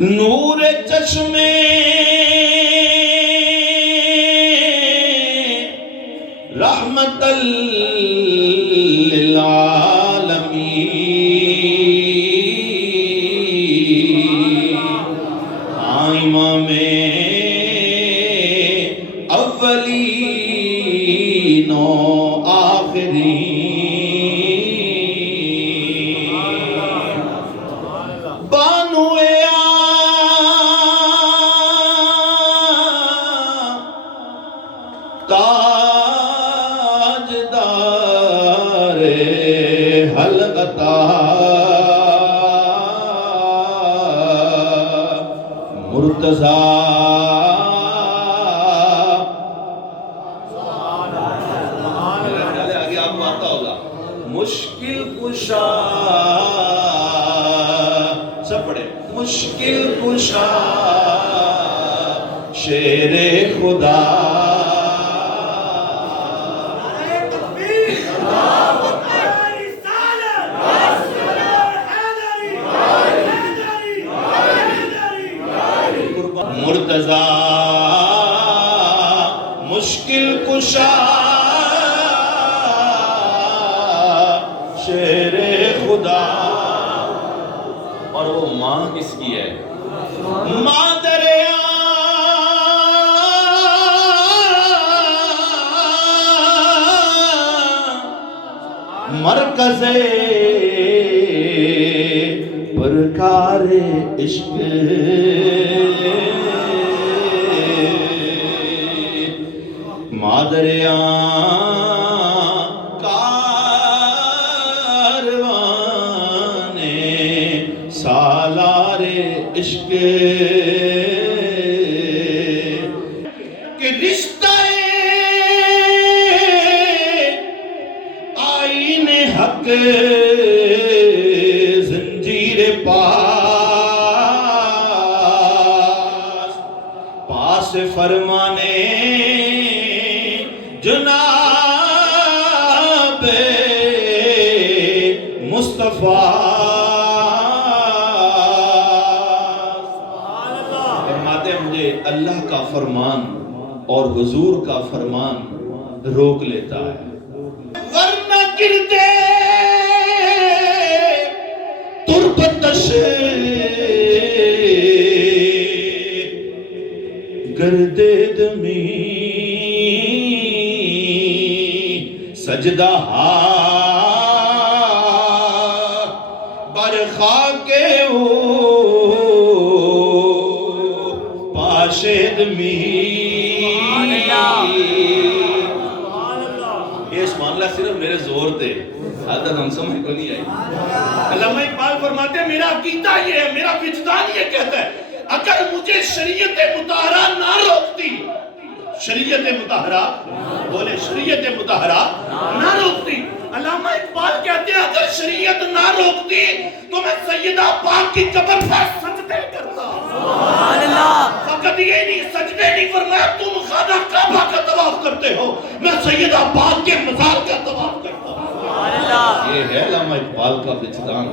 نور چشمے رحمت للعالمین امام اولین و آخرین تاجدار حلقتا مرتضی آگے آپ کو آتا ہوگا مشکل کشا سب پڑھے مشکل کشا شیر خدا مرتضی مشکل کشا شیر خدا اور وہ ماں کس کی ہے ماں دریا مرکز پرکار عشق مادریاں کاروان سالار عشق کہ رشتہ آئین حق زنجیر پاس فرمانے جناب مصطفیٰ فرماتے ہیں مجھے اللہ کا فرمان اور حضور کا فرمان روک لیتا ہے ورنہ گردے تربتش گردے دمی سجدہ برخاک او پاشد می یہ سبحان اللہ صرف میرے زور تھے حالت ہم سمجھ کو نہیں آئی علامہ اقبال فرماتے ہیں میرا عقیدہ یہ ہے میرا وجدان یہ کہتا ہے اگر مجھے شریعت مطہرہ نہ روکتی شریعت مطہرہ بولے شریعت مطہرہ نہ روکتی علامہ اقبال کہتے ہیں اگر شریعت نہ روکتی تو میں سیدہ پاک کی قبر پر سجدے کرتا سبحان اللہ فقط یہ نہیں سجدے نہیں فرمایا تم خانہ کعبہ کا طواف کرتے ہو میں سیدہ پاک کے مزار کا طواف کرتا ہوں سبحان اللہ یہ ہے علامہ اقبال کا وجدان